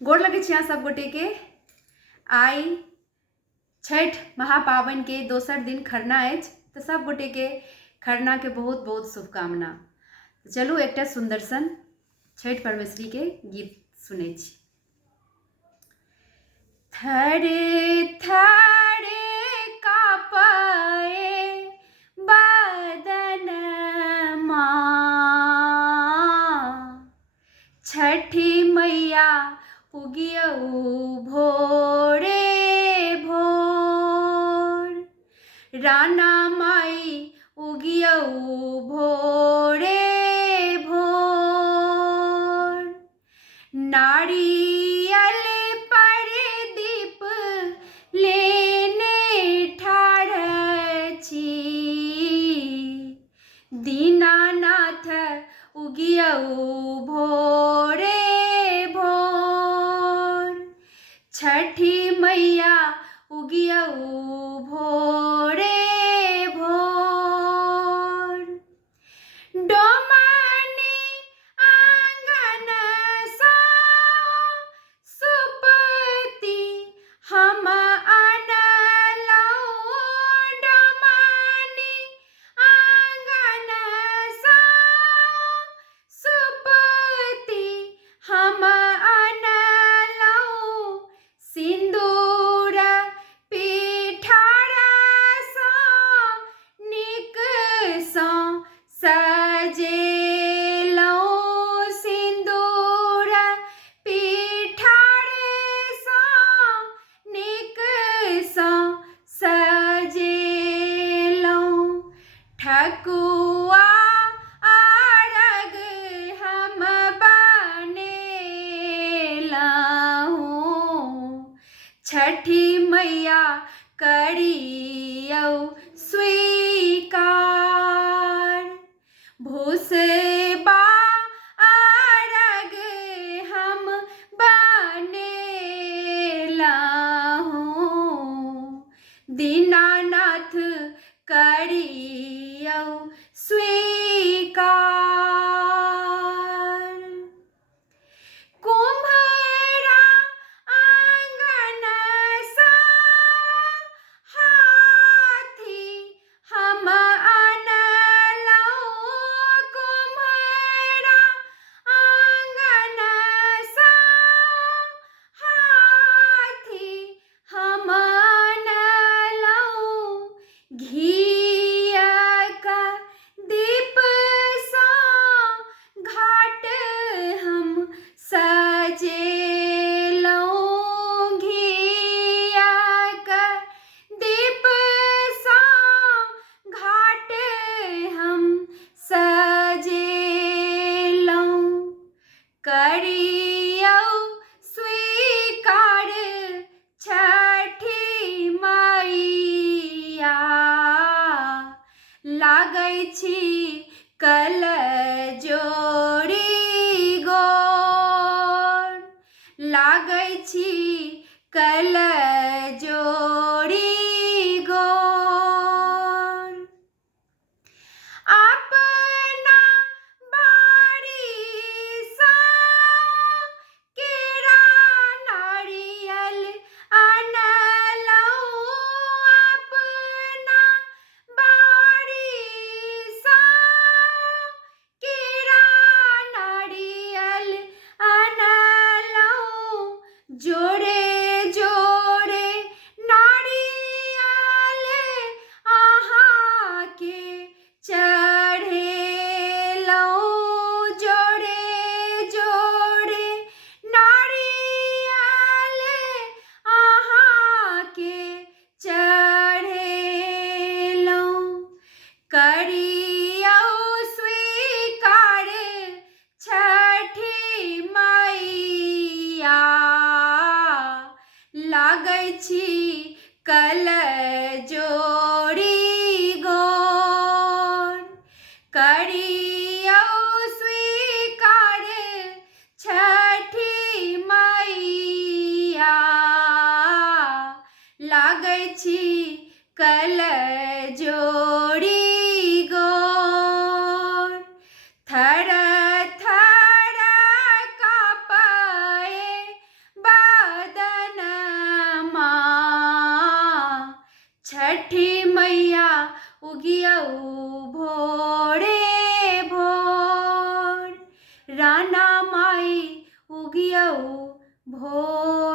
गोड़ लगे छी अहाँ सब गोटे के। आई छठ महापावन के दोसर दिन खरना अछि, तो सब गोटे के खरना के बहुत बहुत शुभकामना। चलू एकटा सुंदर सन छठ परमेश्वरी के गीत सुनै छी। थरे थरे कापए बदन छठी मैया उगियऊ भोरे भोर, राना माई उगियऊ भोरे भोर, नारियल पर दीप लेने ठाढ़ छी, दीनानाथ उगियऊ भोरे भोर, छठी मैया उगियऊ भोरे भोर, डोमनी आंगन सा सुपती हम अनलऊ, डोमनी आंगन सा सुपती हम अनलऊ, सिंदूर पिठार सा नीक सा सजेलऊ, सिंदूर पिठार सा नीक सा सजेलऊ, ठकुआ आरग हम बनेलऊ, छठी मैया करियऊ स्वीकार, भूसबा आरग हम बनेलऊ, दीनानाथ करियऊ स्वीकार, कुम्हरा आंगन सा हाथी हम अनलऊ, कुम्हरा आंगन सा हाथी हम अनलऊ, घियक दीप सा घाट हम सजेलऊ, घियक दीप सा घाट हम सजेलऊ, करियऊ स्वीकार छठी मैया, लागै छी कल जोड़ी गोर, लागै छी कल जोड़ी गोर, अपना बाड़ी सा केरा नारियल अनलऊ, अपना बाड़ी सा केरा नारियल अनलऊ, जोड़े जोड़े नारियल अहाँ के चढ़ेलऊ, जोड़े जोड़े नारियल अहाँ के चढ़ेलऊ, करियऊ स्वीकार छठी मैया, लागै छी कल जोड़ी गोर, करियऊ स्वीकार छठी मैया, लागै छी कल जोड़ी गोर, थर थर कापए छठी मैया उगियऊ भोरे भोर, राना माई उगियऊ भोर।